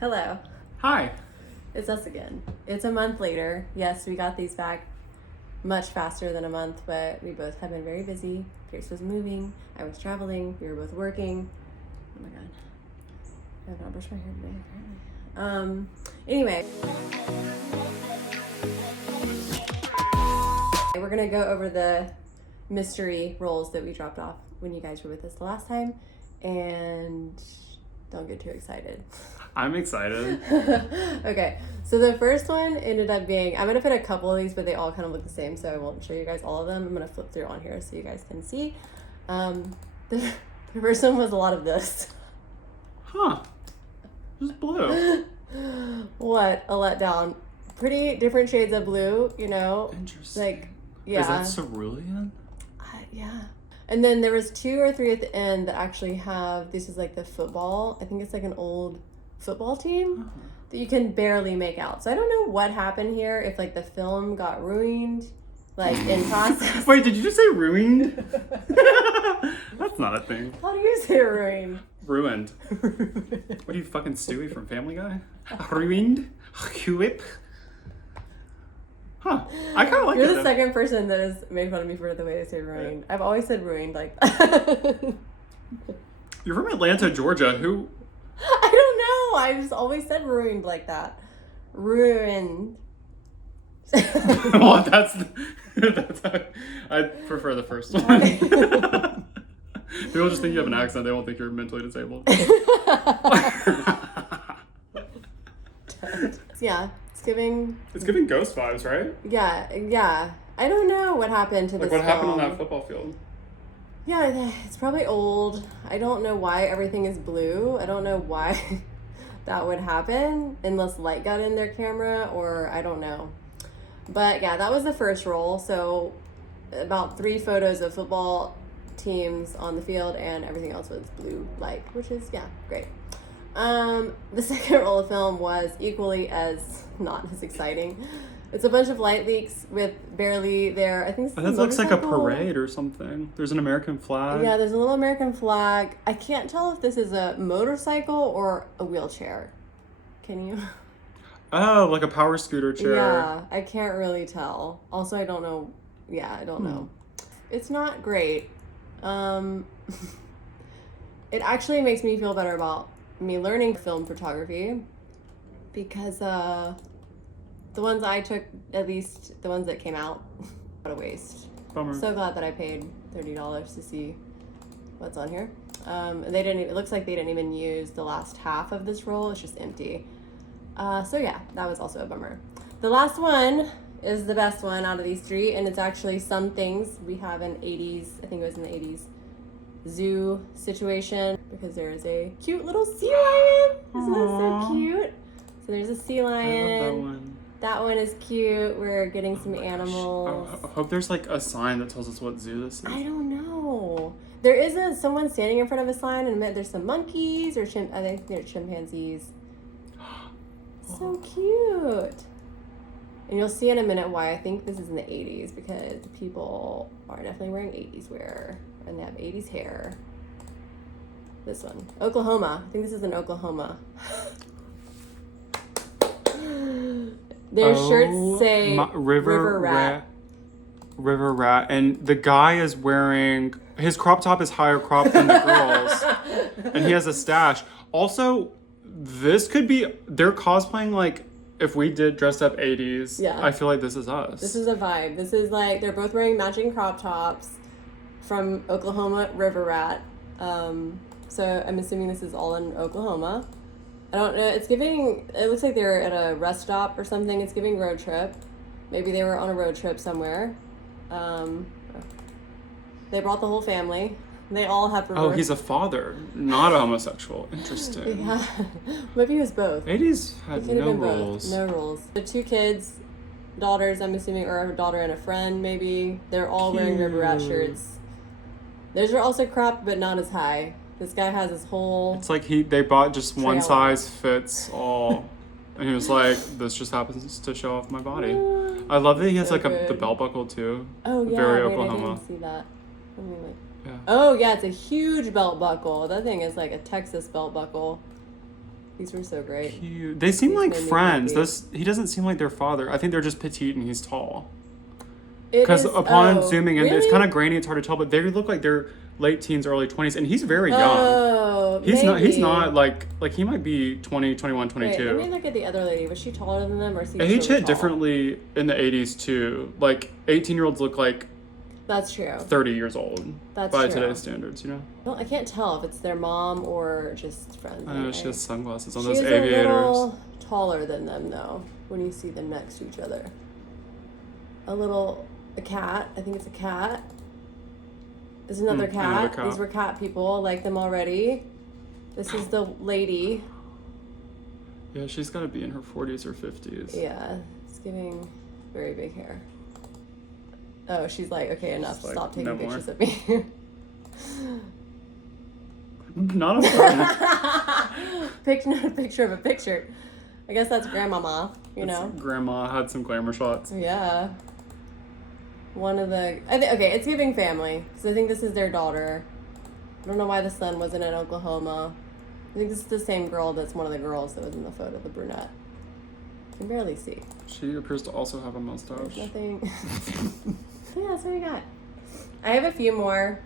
Hello. Hi. It's us again. It's a month later. Yes, we got these back much faster than a month, but we both have been very busy. Pierce was moving. I was traveling. We were both working. Oh my god. I have not brushed my hair today, apparently. Anyway. We're going to go over the mystery rolls that we dropped off when you guys were with us the last time. And don't get too excited. I'm excited. Okay, so the first one ended up being, I'm gonna put a couple of these, but they all kind of look the same, so I won't show you guys all of them. I'm gonna flip through on here so you guys can see. The first one was a lot of this. Huh. Just blue. What a letdown. Pretty different shades of blue, you know? Interesting. Like, yeah. Is that cerulean? Yeah. And then there was 2 or 3 at the end that actually have, this is like the football, I think it's like an old football team that you can barely make out. So I don't know what happened here, if like the film got ruined, like in process. Wait, did you just say ruined? That's not a thing. How do you say ruined? Ruined. What are you, fucking Stewie from Family Guy? Ruined? Whip? Huh. I kind of like You're it. the second person that has made fun of me for the way I say ruined. I've always said ruined like that. You're from Atlanta, Georgia. Who? I don't know. I just always said ruined like that. Ruined. Well, that's I prefer the first one. People just think you have an accent. They won't think you're mentally disabled. Yeah, it's giving ghost vibes, right? Yeah. I don't know what happened to this Like what happened on film. that football field? Yeah, it's probably old. I don't know why everything is blue. I don't know why that would happen unless light got in their camera, or I don't know. But yeah, that was the first roll. So about 3 photos of football teams on the field and everything else was blue light, which is, yeah, great. The second roll of film was equally as not as exciting. It's a bunch of light leaks with barely there. I think that looks like a parade or something. There's an American flag. Yeah, there's a little American flag. I can't tell if this is a motorcycle or a wheelchair. Can you? Oh, like a power scooter chair. Yeah, I can't really tell. Also, I don't know. Yeah, I don't know. It's not great. It actually makes me feel better about me learning film photography because the ones I took, at least the ones that came out, what a waste. Bummer. So glad that I paid $30 to see what's on here. They didn't. It looks like they didn't even use the last half of this roll. It's just empty. So yeah, that was also a bummer. The last one is the best one out of these 3, and it's actually some things we have an 80s. I think it was in the 80s zoo situation because there is a cute little sea lion. Isn't that so cute? So there's a sea lion. I love that one. That one is cute. We're getting some animals. I hope there's like a sign that tells us what zoo this is. I don't know. There is someone standing in front of a sign, and there's some monkeys or I think they're chimpanzees. So cute. And you'll see in a minute why I think this is in the 80s, because people are definitely wearing 80s wear and they have 80s hair. This one, Oklahoma. I think this is in Oklahoma. Their shirts say River Rat. River Rat. And the guy is wearing, his crop top is higher crop than the girls. And he has a stash. Also, this could be, they're cosplaying like, if we did dressed up 80s, yeah. I feel like this is us. This is a vibe. This is like, they're both wearing matching crop tops from Oklahoma River Rat. So I'm assuming this is all in Oklahoma. I don't know. It's giving, it looks like they're at a rest stop or something. It's giving road trip. Maybe they were on a road trip somewhere. They brought the whole family. They all have reverse. Oh, he's a father, not a homosexual. Interesting. Yeah. Maybe he was both. 80s had no rules. No rules. The 2 kids, daughters, I'm assuming, or a daughter and a friend, maybe. They're all wearing River Rat shirts. Theirs are also cropped, but not as high. This guy has his whole... It's like they bought just one trailer. size fits all. And he was like, this just happens to show off my body. I love that he has So like good. the belt buckle too. Oh, yeah. Very Wait, Oklahoma. I didn't see that. Let me look. Yeah. Oh, yeah, it's a huge belt buckle. That thing is like a Texas belt buckle. These were so great. Cute. They seem like made me friends. happy. He doesn't seem like their father. I think they're just petite and he's tall. It Because is- upon zooming in, it's really? kind of grainy. It's hard to tell, but they look like they're late teens, early 20s, and he's very young. Oh, He's maybe. not like he might be 20, 21, 22. Wait, let me look at the other lady. Was she taller than them, or is he Age so hit tall? differently in the 80s too. Like 18-year-olds look like That's true. 30 years old That's by true. today's standards, you know? Well, I can't tell if it's their mom or just friends. I know she has sunglasses on, She's those a aviators. little taller than them, though, when you see them next to each other. A cat. I think it's a cat. There's another cat. another cat. These were cat people. I like them already. This is the lady. Yeah, she's got to be in her 40s or 50s. Yeah, it's giving very big hair. Oh, she's like, okay, enough. She's like, Stop taking no more. pictures of me. Not a problem. Not a picture of a picture. I guess that's grandmama, you know? Grandma had some glamour shots. Yeah. One of the... okay, it's giving family. Because I think this is their daughter. I don't know why the son wasn't in Oklahoma. I think this is the same girl that's one of the girls that was in the photo, the brunette. I can barely see. She appears to also have a mustache. There's nothing... yeah, that's what we got. I have a few more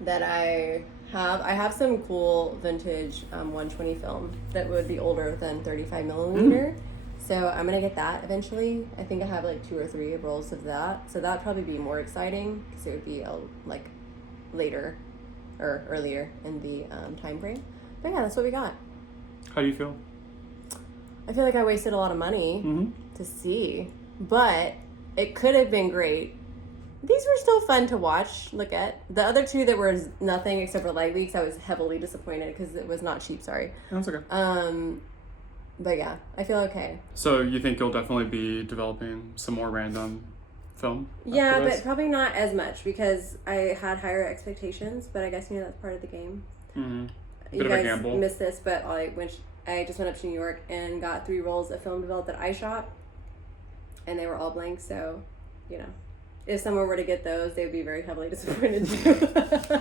that I have some cool vintage 120 film that would be older than 35 millimeter. So I'm gonna get that eventually. I think I have like 2 or 3 rolls of that. So that'd probably be more exciting because it would be like later or earlier in the time frame. But yeah, that's what we got. How do you feel? I feel like I wasted a lot of money to see, but it could have been great. These were still fun to watch, look at. The other 2 that were nothing except for light leaks, I was heavily disappointed because it was not cheap, sorry. That's okay. But yeah, I feel okay. So you think you'll definitely be developing some more random film? Yeah, after but this? probably not as much because I had higher expectations, but I guess, you know, that's part of the game. Mm-hmm. You Bit of a guys gamble. missed this, but I just went up to New York and got 3 rolls of film developed that I shot, and they were all blank, so, you know. If someone were to get those, they would be very heavily disappointed too.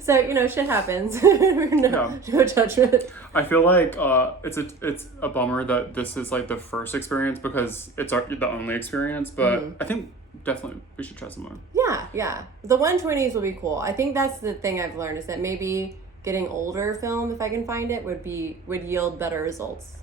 So, you know, shit happens. No judgment. I feel like it's a bummer that this is like the first experience because it's the only experience, but I think definitely we should try some more. Yeah. The 120s will be cool. I think that's the thing I've learned is that maybe getting older film, if I can find it, would yield better results.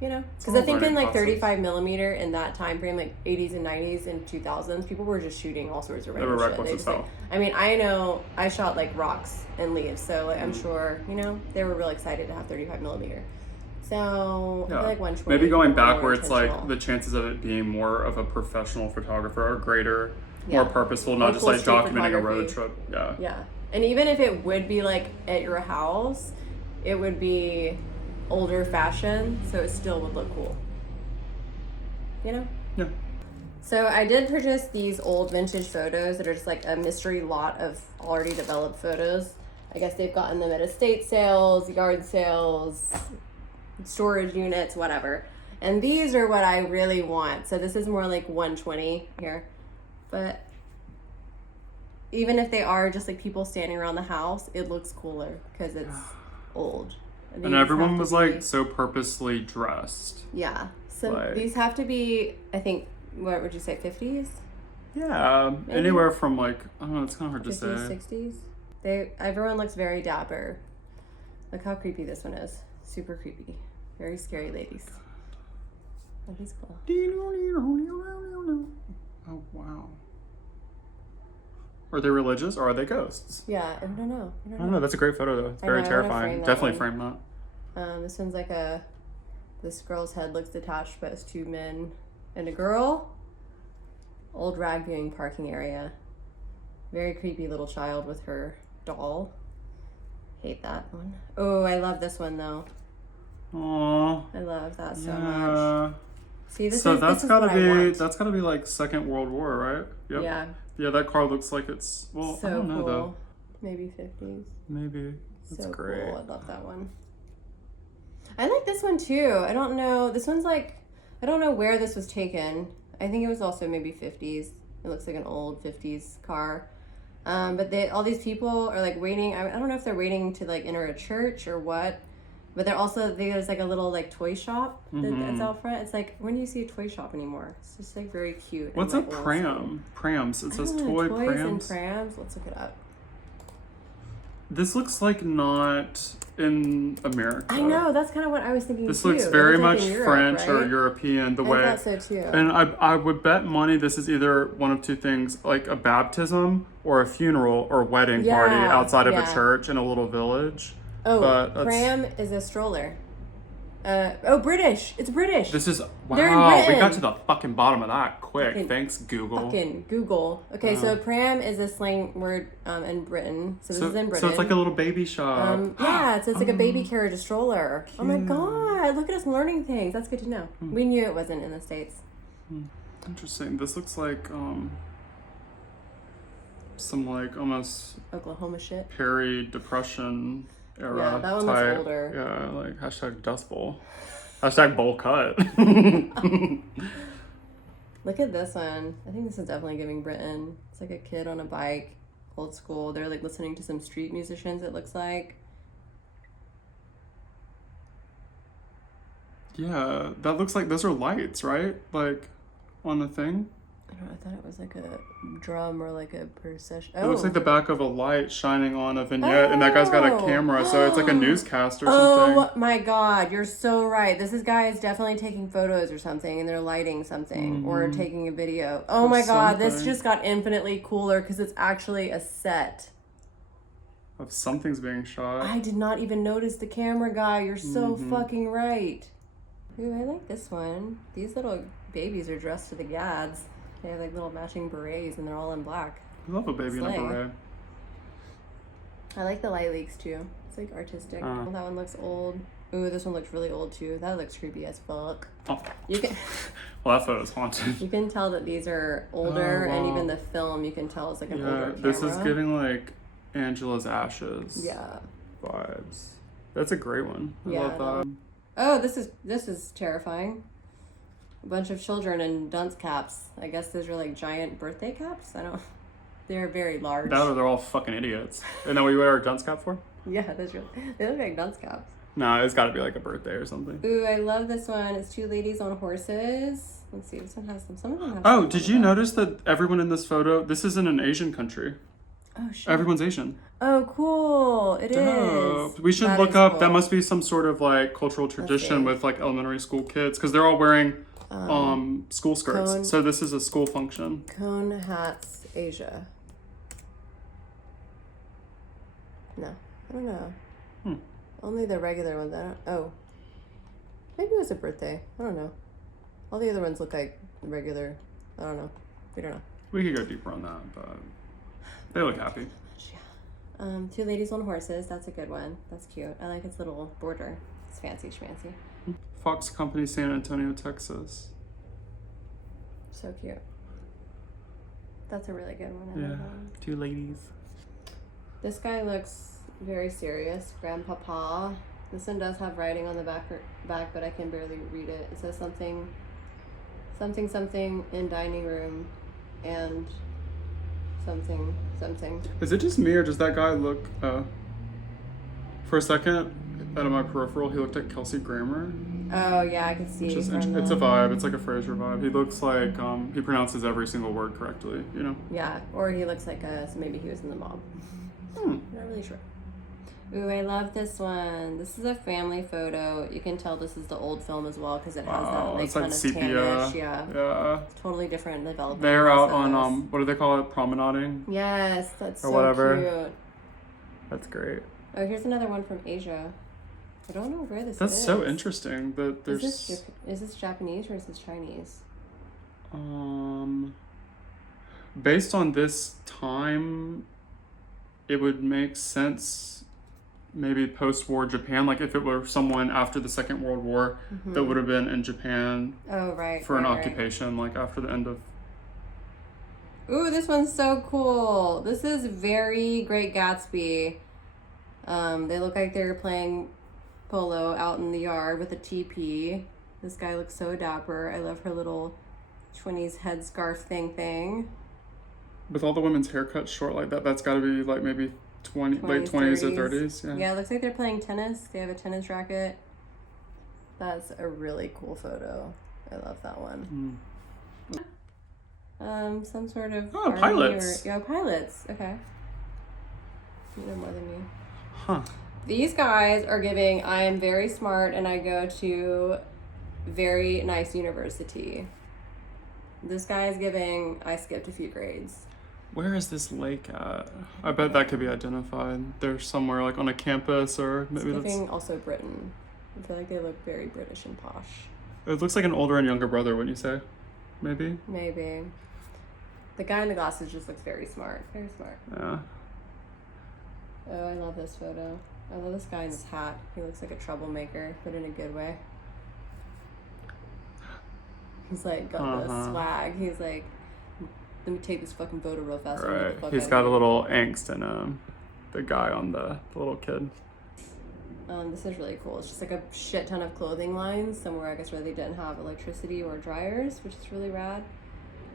You know, because I think in like 35 millimeter in that time frame, like 80s and 90s and 2000s, people were just shooting all sorts of random shit. reckless as hell. I mean, I know I shot like rocks and leaves, so like, I'm sure, you know, they were real excited to have 35 millimeter. So I feel like 120. Maybe going more back where it's like intentional. the chances of it being more of a professional photographer are greater, Yeah. more purposeful, not More just full like street documenting a road photography. trip. Yeah. Yeah. And even if it would be like at your house, it would be older fashion, so it still would look cool. You know? Yeah. So I did purchase these old vintage photos that are just like a mystery lot of already developed photos. I guess they've gotten them at estate sales, yard sales, storage units, whatever. And these are what I really want. So this is more like 120 here. But even if they are just like people standing around the house, it looks cooler because it's old. And everyone was like so purposely dressed. Yeah. So like, these have to be, I think, what would you say, 50s? Yeah, Maybe? anywhere from like, I don't know, it's kind of hard to 50s, say. 60s? Everyone looks very dapper. Look how creepy this one is. Super creepy. Very scary ladies. Oh, he's cool. Oh, wow. Are they religious or are they ghosts? Yeah, I don't know. I don't know. That's a great photo though. It's very I know, I wanna terrifying. frame that Definitely one. frame that. This one's like this girl's head looks detached, but it's 2 men and a girl. Old rag viewing parking area. Very creepy little child with her doll. Hate that one. Oh, I love this one though. Aww. I love that so Yeah. much. See, this So is that's this gotta is what I be want. that's gotta be like Second World War, right? Yep. Yeah. Yeah, that car looks like it's I So don't know cool. though. Maybe 50s. Maybe. That's So great. cool. I love that one. I like this one too. I don't know. This one's like, I don't know where this was taken. I think it was also maybe 50s. It looks like an old 50s car. But all these people are like waiting. I don't know if they're waiting to like enter a church or what. But there's like a little like toy shop that's out front. It's like, when do you see a toy shop anymore? It's just like very cute. What's a pram? Prams. It says toy toys prams. and prams. Let's look it up. This looks like not in America. I know, that's kind of what I was thinking This too. looks very much like Europe, French right? or European, the way. I thought so too. And I would bet money this is either one of two things, like a baptism or a funeral or wedding party outside of a church in a little village. Oh, but pram is a stroller. British. It's British. This is, They're in wow, we Britain. got to the fucking bottom of that quick. Thanks, Google. Fucking Google. Okay, so pram is a slang word in Britain. So this is in Britain. So it's like a little baby shop. Yeah, so it's like a baby carriage, a stroller. Cute. Oh my god, look at us learning things. That's good to know. We knew it wasn't in the States. Interesting. This looks like some like almost Oklahoma shit. Depression era. Yeah, that one type. looks older. Yeah, like hashtag Dust Bowl. Hashtag bowl cut. Look at this one. I think this is definitely giving Britain. It's like a kid on a bike, old school. They're like listening to some street musicians, it looks like. Yeah, that looks like those are lights, right? Like on the thing. I don't know, I thought it was like a drum or like a procession. It looks like the back of a light shining on a vignette, and that guy's got a camera, so it's like a newscast or something. Oh my god, you're so right. This guy is definitely taking photos or something, and they're lighting something or taking a video. Oh my god, this just got infinitely cooler because it's actually a set. Of something's being shot. I did not even notice the camera guy. You're so fucking right. Ooh, I like this one. These little babies are dressed to the gads. They have like little matching berets and they're all in black. I love a baby in a beret. I like the light leaks too. It's like artistic. That one looks old. Ooh, this one looks really old too. That looks creepy as fuck. Oh. You can Well, that photo's haunted. you can tell that these are older, and even the film you can tell is like an older camera. This is giving like Angela's Ashes. Yeah. Vibes. That's a great one. I love that. Oh, this is terrifying. A bunch of children in dunce caps. I guess those are like giant birthday caps. They're very large. No, they're all fucking idiots. Isn't that what you wear a dunce cap for? Yeah, they look like dunce caps. No, it's got to be like a birthday or something. Ooh, I love this one. It's two ladies on horses. Let's see, this one has some of them have. Oh, did you notice that everyone in this photo, this is in an Asian country. Oh, shit. Everyone's Asian. Oh, cool. It is. We should look up, that must be some sort of like cultural tradition with like elementary school kids, because they're all wearing school skirts. So this is a school function. Cone hats, Asia. No, I don't know. Only the regular ones. Maybe it was a birthday. I don't know. All the other ones look like regular. I don't know. We don't know. We could go deeper on that, but they look happy. Yeah. Two ladies on horses. That's a good one. That's cute. I like its little border. It's fancy schmancy. Fox Company, San Antonio, Texas. So cute. That's a really good one. I Yeah. love that one. Two ladies. This guy looks very serious. Grandpapa. This one does have writing on the back, but I can barely read it. It says something in dining room and something. Is it just me, or does that guy look, for a second, out of my peripheral, he looked like Kelsey Grammer? Oh, yeah, I can see. It's a vibe. It's like a Frasier vibe. He looks like, he pronounces every single word correctly, you know? Yeah, or he looks like so maybe he was in the mob. Not really sure. Ooh, I love this one. This is a family photo. You can tell this is the old film as well because it has that like it's kind like of sepia. tannish. Yeah. It's totally different development. They're out on what do they call it? Promenading. Yes, that's so whatever. cute. That's great. Oh, here's another one from Asia. I don't know where this is. That's so interesting that there's. Is this Japanese or is this Chinese? Based on this time, it would make sense. Maybe post-war Japan, like if it were someone after the Second World War that would have been in Japan for an occupation, like after the end of... Ooh, this one's so cool. This is very Great Gatsby. They look like they're playing polo out in the yard with a teepee. This guy looks so dapper. I love her little 20s headscarf thing. With all the women's haircuts short like that, that's got to be like maybe late 20s or 30s. Yeah. Yeah, it looks like they're playing tennis. They have a tennis racket. That's a really cool photo. I love that one. Some sort of army pilots. Pilots. Okay. You know more than me. Huh. These guys are giving, I am very smart and I go to very nice university. This guy is giving, I skipped a few grades. Where is this lake at? I bet that could be identified. They're somewhere like on a campus or maybe It's that's... giving also Britain. I feel like they look very British and posh. It looks like an older and younger brother, wouldn't you say? Maybe? Maybe. The guy in the glasses just looks very smart. Very smart. Yeah. Oh, I love this photo. I love this guy in this hat. He looks like a troublemaker, but in a good way. He's like got the swag. He's like, let me take this fucking photo real fast. Right. He's got a little angst in him. The guy on the little kid. This is really cool. It's just like a shit ton of clothing lines somewhere, I guess, where they didn't have electricity or dryers, which is really rad.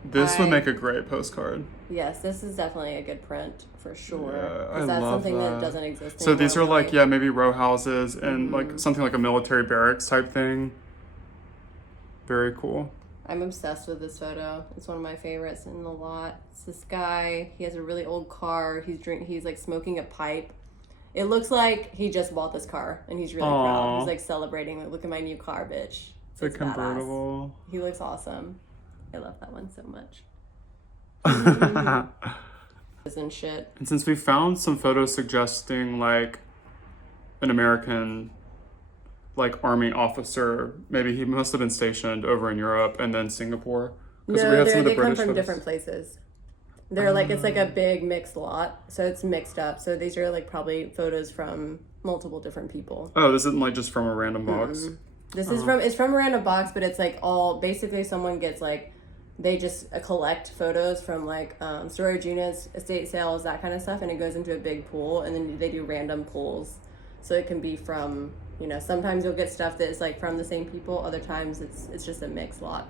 This would make a great postcard. Yes, this is definitely a good print for sure. Yeah, Because that's something that doesn't exist So anymore, these are really. like, yeah, maybe row houses and like something like a military barracks type thing. Very cool. I'm obsessed with this photo. It's one of my favorites in the lot. It's this guy. He has a really old car. He's like smoking a pipe. It looks like he just bought this car and he's really proud. He's like celebrating, like, look at my new car, bitch. It's a convertible. Badass. He looks awesome. I love that one so much. And shit. And since we found some photos suggesting like an American like army officer, maybe he must have been stationed over in Europe and then Singapore. No, they come from different places. They're like, it's like a big mixed lot, so it's mixed up. So these are like probably photos from multiple different people. Oh, this isn't like just from a random box? This is from a random box, but it's like all, basically someone gets like, they just collect photos from like storage units, estate sales, that kind of stuff, and it goes into a big pool, and then they do random pulls. So it can be from, you know, sometimes you'll get stuff that is like from the same people, other times it's just a mixed lot,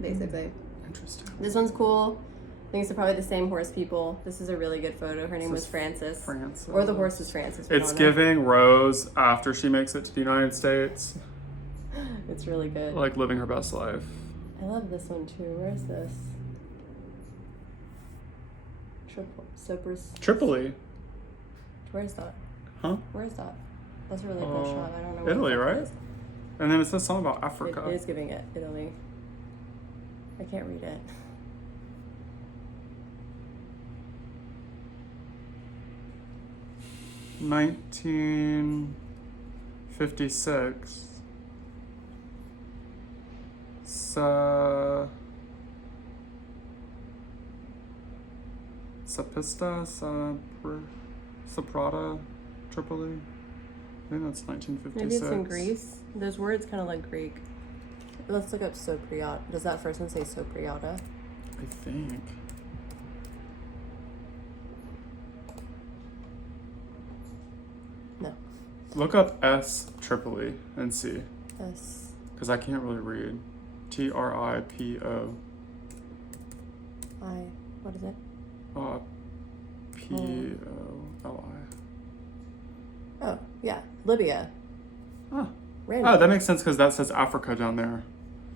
basically. Interesting. This one's cool. I think it's probably the same horse people. This is a really good photo. Her name was Frances. Frances. Or the horse was Frances. It's giving Rose after she makes it to the United States. It's really good. Like living her best life. I love this one too. Where is this? Tripoli. Where is that? Huh? Where is that? That's a really cool shot. I don't know. Italy, right? Is. And then it says something about Africa. It is giving it Italy. I can't read it. $1956. Sapista, Saprata, Tripoli. I think that's 1956. Maybe it's in Greece. Those words kind of like Greek. Let's look up Sopriata. Does that first one say Sopriata? I think. No. Look up S Tripoli and see. S. Because I can't really read. TRIPO. What is it? POLI. Oh, yeah. Libya. Oh. Random. Oh, that makes sense because that says Africa down there.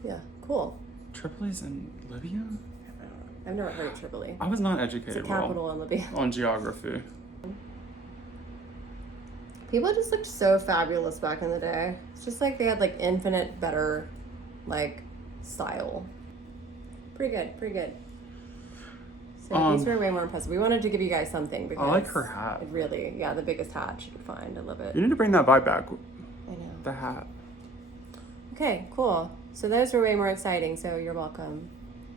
Yeah, cool. Tripoli's in Libya? I've never heard of Tripoli. I was not educated It's a capital in Libya. on geography. People just looked so fabulous back in the day. It's just like they had like infinite better like style. Pretty good, pretty good. So these were way more impressive. We wanted to give you guys something because I like her hat. It really, yeah, the biggest hat you could find. I love it. You need to bring that vibe back. I know. The hat. Okay, cool. So those were way more exciting, so you're welcome.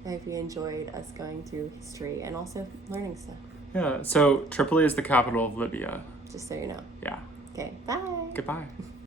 I hope you enjoyed us going through history and also learning stuff. Yeah, so Tripoli is the capital of Libya. Just so you know. Yeah. Okay, bye. Goodbye.